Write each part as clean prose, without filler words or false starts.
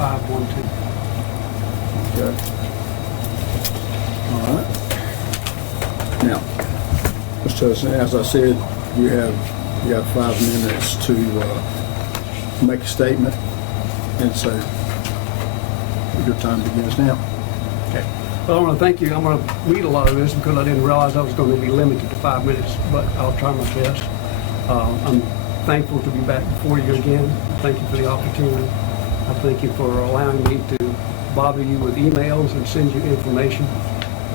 512. Okay. All right. Now, Mr. Hudson, as I said, you have 5 minutes to make a statement, and so your time begins now. Okay. Well, I want to thank you. I'm going to read a lot of this because I didn't realize I was going to be limited to 5 minutes, but I'll try my best. I'm thankful to be back before you again. Thank you for the opportunity. I thank you for allowing me to bother you with emails and send you information.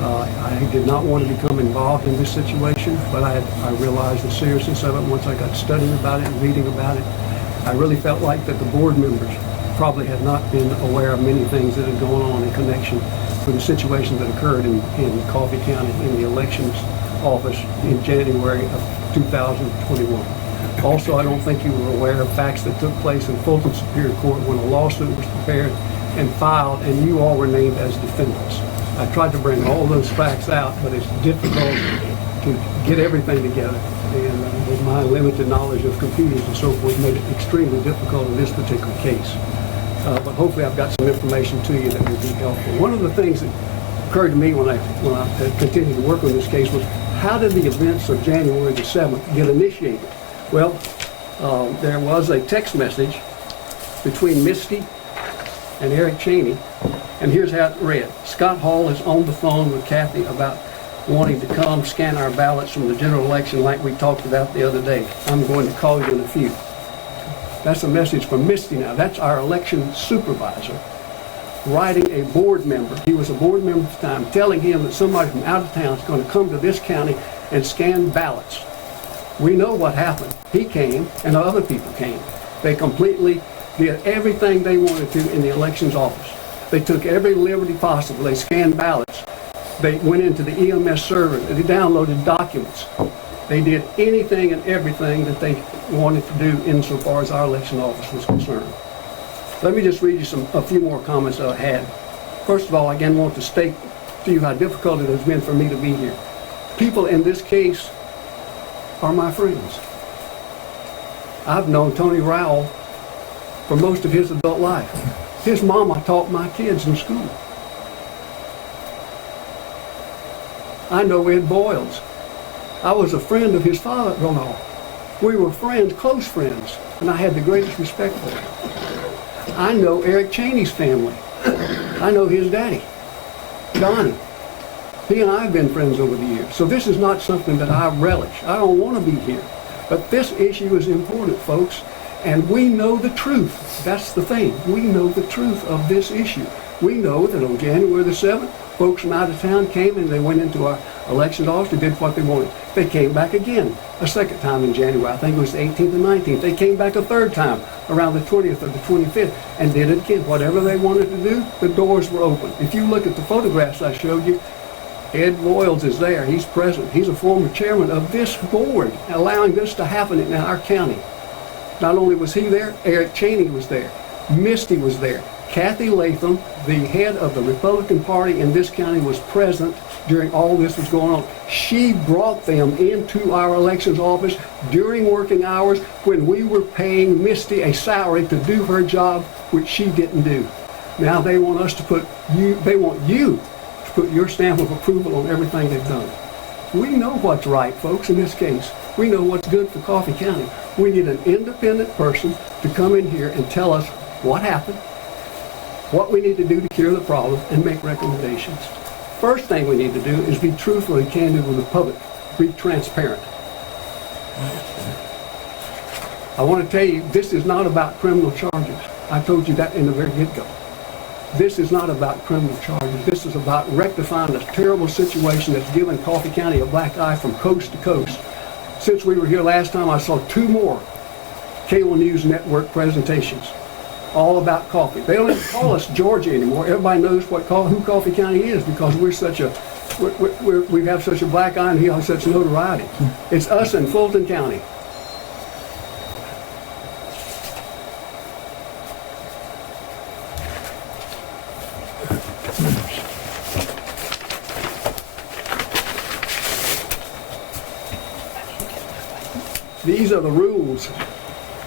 I did not want to become involved in this situation, but I realized the seriousness of it once I got studying about it and reading about it. I really felt like that the board members probably had not been aware of many things that had gone on in connection with the situation that occurred in Coffee County in the elections office in January of 2021. Also, I don't think you were aware of facts that took place in Fulton Superior Court when a lawsuit was prepared and filed, and you all were named as defendants. I tried to bring all those facts out, but it's difficult to get everything together. And with my limited knowledge of computers and so forth, made it extremely difficult in this particular case. But hopefully I've got some information to you that will be helpful. One of the things that occurred to me when I continued to work on this case was, how did the events of January the 7th get initiated? Well, there was a text message between Misty and Eric Cheney, and here's how it read. Scott Hall is on the phone with Kathy about wanting to come scan our ballots from the general election like we talked about the other day. I'm going to call you in a few. That's a message from Misty now. That's our election supervisor writing a board member. He was a board member at the time, telling him that somebody from out of town is going to come to this county and scan ballots. We know what happened. He came and other people came. They completely did everything they wanted to in the elections office. They took every liberty possible. They scanned ballots. They went into the EMS server. They downloaded documents. They did anything and everything that they wanted to do insofar as our election office was concerned. Let me just read you a few more comments that I had. First of all, I again want to state to you how difficult it has been for me to be here. People in this case are my friends. I've known Tony Rowell for most of his adult life. His mama taught my kids in school. I know Ed Boyles. I was a friend of his father-in-law. We were friends, close friends, and I had the greatest respect for him. I know Eric Cheney's family. I know his daddy, Donnie. He and I have been friends over the years. So this is not something that I relish. I don't want to be here. But this issue is important, folks, and we know the truth. That's the thing. We know the truth of this issue. We know that on January the 7th, folks from out of town came and they went into our election office and did what they wanted. They came back again a second time in January. I think it was the 18th and 19th. They came back a third time around the 20th or the 25th and did it again. Whatever they wanted to do, the doors were open. If you look at the photographs I showed you, Ed Boyles is there. He's present. He's a former chairman of this board, allowing this to happen in our county. Not only was he there, Eric Cheney was there. Misty was there. Kathy Latham, the head of the Republican Party in this county, was present during all this was going on. She brought them into our elections office during working hours when we were paying Misty a salary to do her job, which she didn't do. Now they want us to put you, they want you to put your stamp of approval on everything they've done. We know what's right, folks, in this case. We know what's good for Coffee County. We need an independent person to come in here and tell us what happened, what we need to do to cure the problem, and make recommendations. First thing we need to do is be truthful and candid with the public. Be transparent. I want to tell you, this is not about criminal charges. I told you that in the very get-go. This is not about criminal charges. This is about rectifying a terrible situation that's given Coffee County a black eye from coast to coast. Since we were here last time, I saw 2 more cable news network presentations, all about coffee. They don't even call us Georgia anymore. Everybody knows who Coffee County is because we have such a black eye and we have such notoriety. It's us in Fulton County. These are the rules.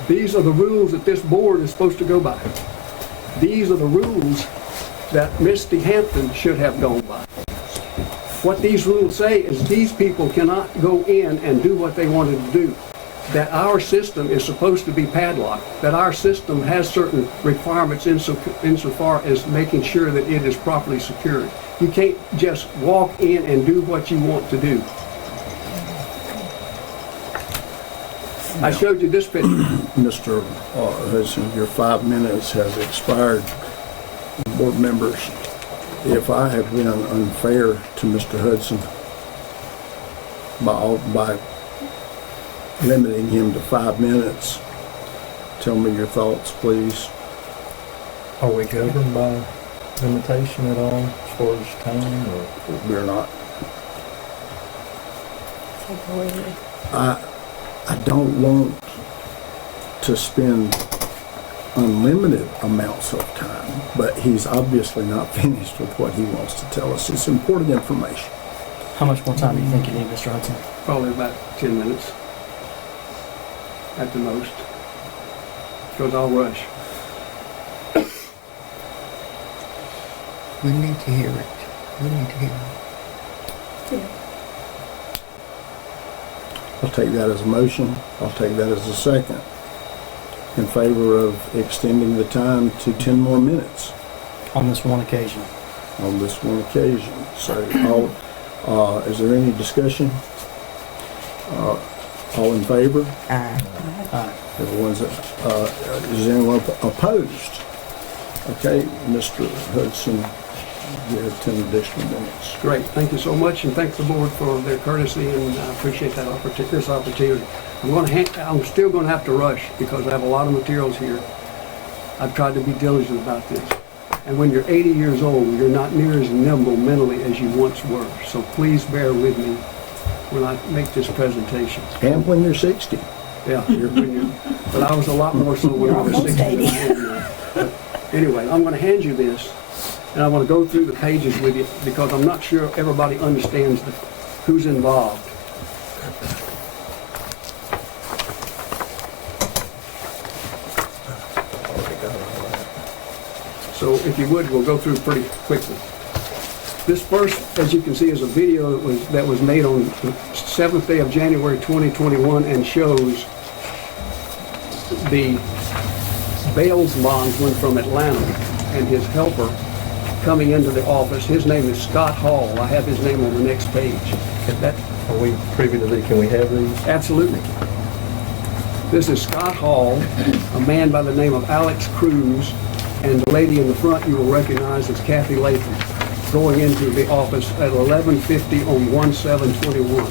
These are the rules that this board is supposed to go by. These are the rules that Misty Hampton should have gone by. What these rules say is these people cannot go in and do what they wanted to do. That our system is supposed to be padlocked, that our system has certain requirements insofar as making sure that it is properly secured. You can't just walk in and do what you want to do. I showed you this picture. Mr. Hudson, your 5 minutes has expired. Board members, if I have been unfair to Mr. Hudson by limiting him to 5 minutes, tell me your thoughts, please. Are we governed by limitation at all as far as time, or? We're not. Take away. I don't want to spend unlimited amounts of time, but he's obviously not finished with what he wants to tell us. It's important information. How much more time do you think you need, Mr. Hudson? Probably about 10 minutes at the most, because I'll rush. We need to hear it. We need to hear it. I'll take that as a motion. I'll take that as a second. In favor of extending the time to 10 more minutes On this one occasion. on this one occasion. So, is there any discussion? All in favor? Aye. Everyone's, is anyone opposed? Okay, Mr. Hudson, you have 10 additional minutes. Great, thank you so much, and thank the board for their courtesy, and I appreciate that this opportunity. I'm still going to have to rush because I have a lot of materials here. I've tried to be diligent about this. And when you're 80 years old, you're not near as nimble mentally as you once were. So please bear with me when I make this presentation. And when you're 60. Yeah, but I was a lot more so when I was 60 than I am now. But anyway, I'm going to hand you this, and I want to go through the pages with you because I'm not sure everybody understands who's involved. So if you would, we'll go through pretty quickly. This first, as you can see, is a video that was made on the 7th day of January 2021 and shows the Bales bondsman from Atlanta and his helper coming into the office. His name is Scott Hall. I have his name on the next page. Are we privy to these? Can we have these? Absolutely. This is Scott Hall, a man by the name of Alex Cruz, and the lady in the front you will recognize as Kathy Latham, going into the office at 11:50 on 1/7/21.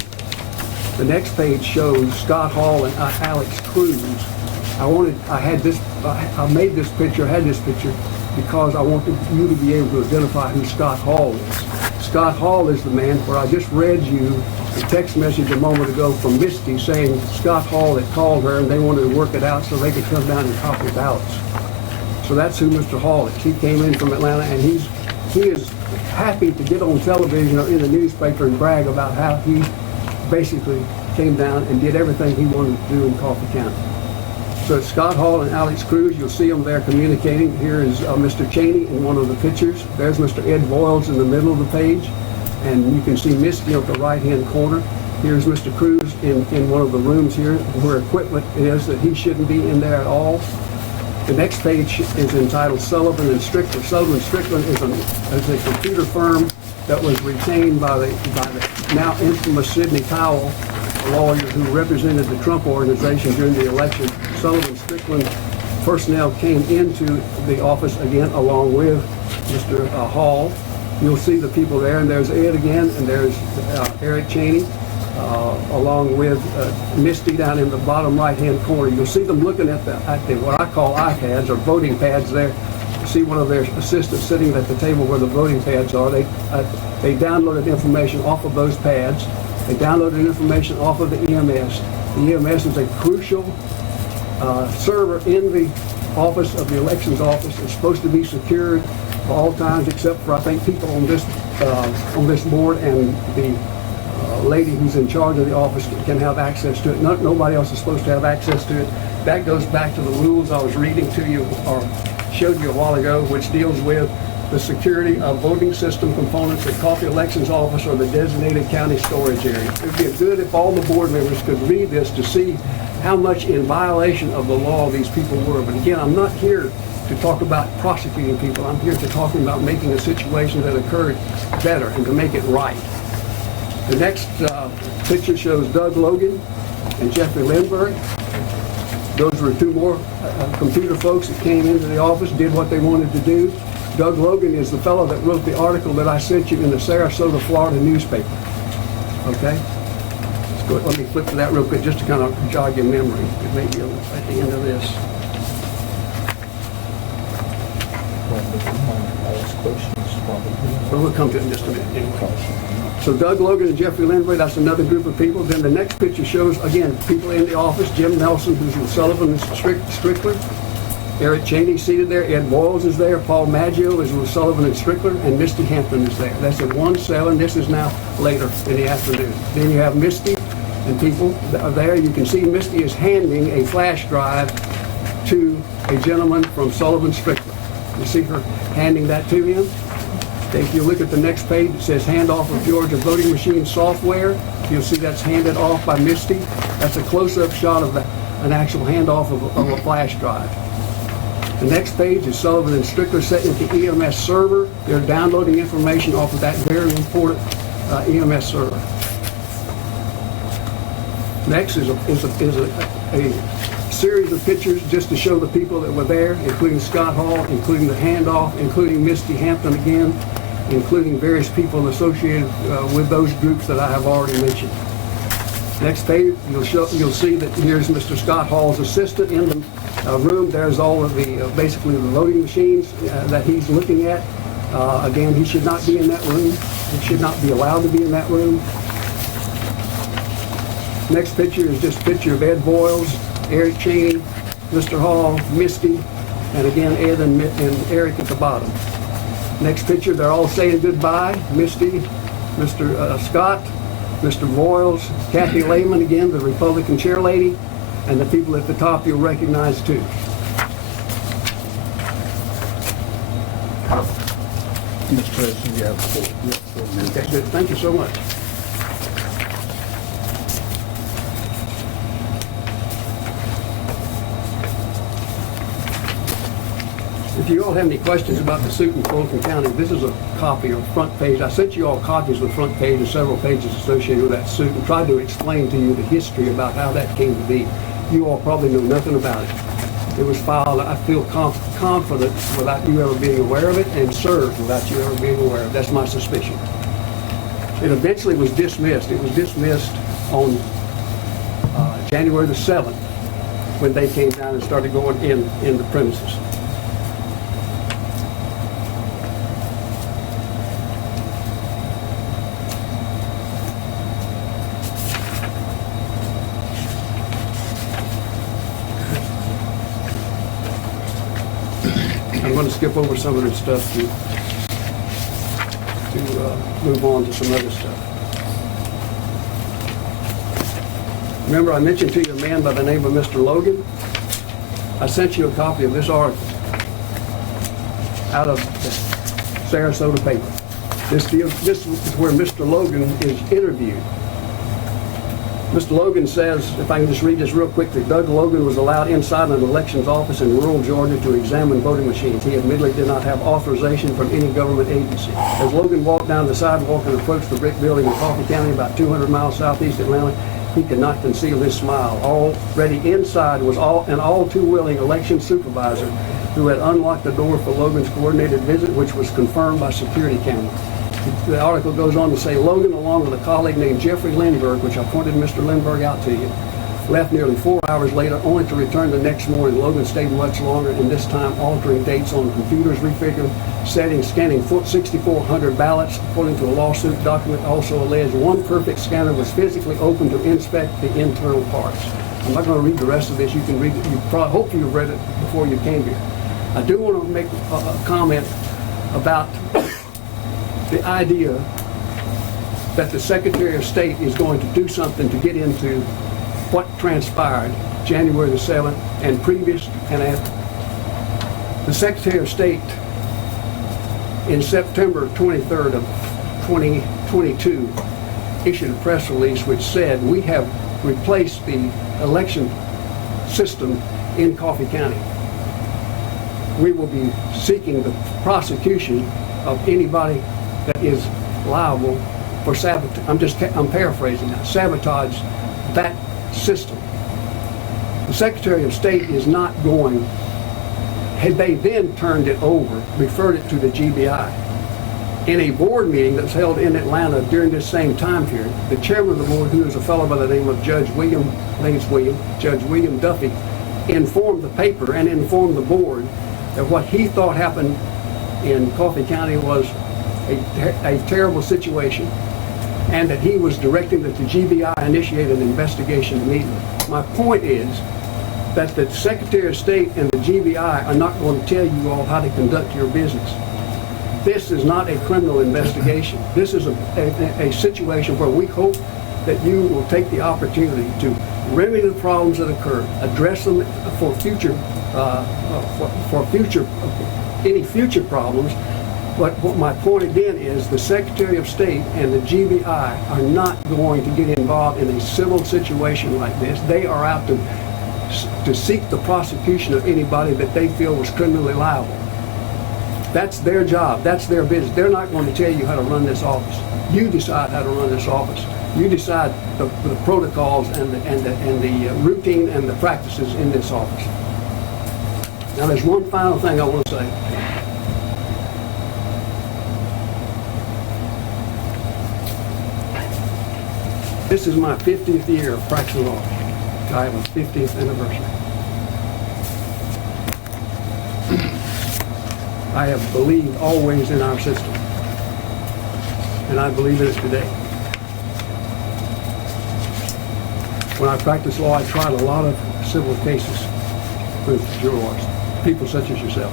The next page shows Scott Hall and Alex Cruz. I made this picture, had this picture, because I wanted you to be able to identify who Scott Hall is. Scott Hall is the man where I just read you a text message a moment ago from Misty saying Scott Hall had called her and they wanted to work it out so they could come down and copy ballots. So that's who Mr. Hall is. He came in from Atlanta, and he is happy to get on television or in the newspaper and brag about how he basically came down and did everything he wanted to do in Coffee County. So it's Scott Hall and Alex Cruz. You'll see them there communicating. Here is Mr. Cheney in one of the pictures. There's Mr. Ed Voiles in the middle of the page, and you can see Misty at the right-hand corner. Here's Mr. Cruz in one of the rooms here where equipment is that he shouldn't be in there at all. The next page is entitled Sullivan and Strickland. Sullivan Strickland is a computer firm that was retained by the now infamous Sidney Powell, a lawyer who represented the Trump organization during the election. Sullivan Strickland personnel came into the office again along with Mr. Hall. You'll see the people there, and there's Ed again, and there's Eric Cheney. Along with Misty down in the bottom right-hand corner. You'll see them looking at the what I call iPads or voting pads there. You see one of their assistants sitting at the table where the voting pads are. They downloaded information off of those pads. They downloaded information off of the EMS. The EMS is a crucial server in the office of the elections office. It's supposed to be secured for all times except for, I think, people on this board and the lady who's in charge of the office can have access to it. Nobody else is supposed to have access to it. That goes back to the rules I was reading to you, or showed you a while ago, which deals with the security of voting system components at Coffee Elections Office or the designated county storage area. It would be good if all the board members could read this to see how much in violation of the law these people were. But again, I'm not here to talk about prosecuting people. I'm here to talk about making a situation that occurred better and to make it right. The next picture shows Doug Logan and Jeffrey Lindbergh. Those were two more computer folks that came into the office, did what they wanted to do. Doug Logan is the fellow that wrote the article that I sent you in the Sarasota, Florida newspaper. Okay? Let's go, let me flip to that real quick just to kind of jog your memory. It may be at the end of this. Well, we'll come to it in just a minute anyway. So Doug Logan and Jeffrey Lindbergh, that's another group of people. Then the next picture shows, again, people in the office. Jim Nelson, who's with Sullivan and Strickler. Eric Cheney seated there. Ed Boyles is there. Paul Maggio is with Sullivan and Strickler. And Misty Hampton is there. That's at 1-7. This is now later in the afternoon. Then you have Misty and people that are there. You can see Misty is handing a flash drive to a gentleman from Sullivan Strickler. You see her handing that to him. If you look at the next page, it says handoff of Georgia voting machine software. You'll see that's handed off by Misty. That's a close-up shot of an actual handoff of a flash drive. The next page is Sullivan and Strickler setting up the EMS server. They're downloading information off of that very important EMS server. Next is a series of pictures just to show the people that were there, including Scott Hall, including the handoff, including Misty Hampton again, including various people associated with those groups that I have already mentioned. Next page, you'll see that here's Mr. Scott Hall's assistant in the room. There's all of the, basically the voting machines that he's looking at. Again, he should not be in that room. He should not be allowed to be in that room. Next picture is just a picture of Ed Boyles, Eric Cheney, Mr. Hall, Misty, and again Ed and Eric at the bottom. Next picture, they're all saying goodbye. Misty, Mr. Scott, Mr. Boyles, Kathy Lehman again, the Republican chairlady, and the people at the top you'll recognize too. Mr. President, you have 4 minutes. Okay, good. Thank you so much. If you all have any questions about the suit in Fulton County, this is a copy or front page. I sent you all copies of the front page and several pages associated with that suit and tried to explain to you the history about how that came to be. You all probably know nothing about it. It was filed, I feel confident, without you ever being aware of it, and served without you ever being aware of it. That's my suspicion. It eventually was dismissed. It was dismissed on January the 7th when they came down and started going in the premises. I'm going to skip over some of this stuff to move on to some other stuff. Remember I mentioned to you a man by the name of Mr. Logan? I sent you a copy of this article out of the Sarasota paper. This is where Mr. Logan is interviewed. Mr. Logan says, if I can just read this real quickly, Doug Logan was allowed inside an elections office in rural Georgia to examine voting machines. He admittedly did not have authorization from any government agency. As Logan walked down the sidewalk and approached the brick building in Coffee County, about 200 miles southeast Atlanta, he could not conceal his smile. Already inside was an all too willing election supervisor who had unlocked the door for Logan's coordinated visit, which was confirmed by security camera. The article goes on to say, Logan, along with a colleague named Jeffrey Lindbergh, which I pointed Mr. Lindbergh out to you, left nearly 4 hours later, only to return the next morning. Logan stayed much longer, and this time altering dates on computers, refiguring settings, scanning 6,400 ballots. According to a lawsuit document, also alleged one perfect scanner was physically open to inspect the internal parts. I'm not going to read the rest of this. You can read it. Hopefully you've read it before you came here. I do want to make a comment about the idea that the Secretary of State is going to do something to get into what transpired January the 7th and previous and after. The Secretary of State in September 23rd of 2022 issued a press release which said we have replaced the election system in Coffee County. We will be seeking the prosecution of anybody that is liable for sabotage. I'm paraphrasing that. Sabotage that system. The Secretary of State is not going. Had they then turned it over, referred it to the GBI. In a board meeting that was held in Atlanta during this same time period, the chairman of the board, who is a fellow by the name of Judge William Duffy, informed the paper and informed the board that what he thought happened in Coffee County was a terrible situation, and that he was directing that the GBI initiate an investigation immediately. My point is that the Secretary of State and the GBI are not going to tell you all how to conduct your business. This is not a criminal investigation. This is a situation where we hope that you will take the opportunity to remedy the problems that occur, address them for any future problems. But what my point again is the Secretary of State and the GBI are not going to get involved in a civil situation like this. They are out to seek the prosecution of anybody that they feel was criminally liable. That's their job. That's their business. They're not going to tell you how to run this office. You decide how to run this office. You decide the protocols and the routine and the practices in this office. Now, there's one final thing I want to say. This is my 50th year of practicing law. I have a 50th anniversary. I have believed always in our system, and I believe in it today. When I practiced law, I tried a lot of civil cases with jurors, people such as yourself.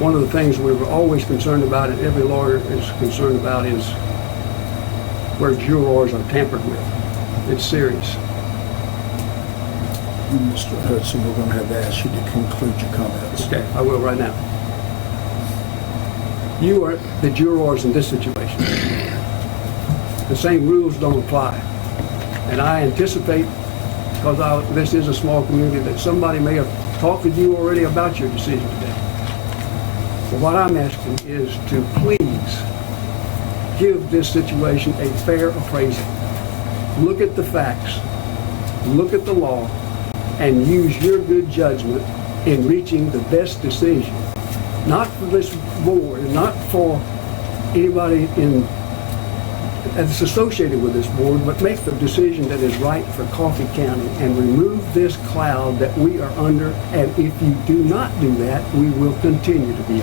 One of the things we were always concerned about, and every lawyer is concerned about, is where jurors are tampered with. It's serious. Mr. Hudson, we're going to have to ask you to conclude your comments. Okay, I will right now. You are the jurors in this situation. The same rules don't apply. And I anticipate, because this is a small community, that somebody may have talked with you already about your decision today. But what I'm asking is to please give this situation a fair appraisal. Look at the facts, look at the law, and use your good judgment in reaching the best decision. Not for this board, and not for anybody that's associated with this board, but make the decision that is right for Coffee County and remove this cloud that we are under. And if you do not do that, we will continue to be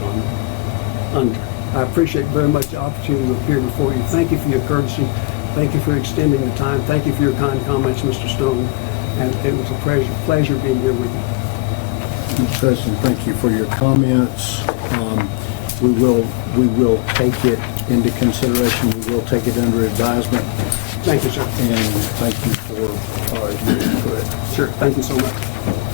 under. I appreciate very much the opportunity to appear before you. Thank you for your courtesy. Thank you for extending the time. Thank you for your kind comments, Mr. Stone. And it was a pleasure being here with you. Mr. Hudson, thank you for your comments. We will take it into consideration. We will take it under advisement. Thank you, sir. And thank you for your input. Sure. Thank you so much.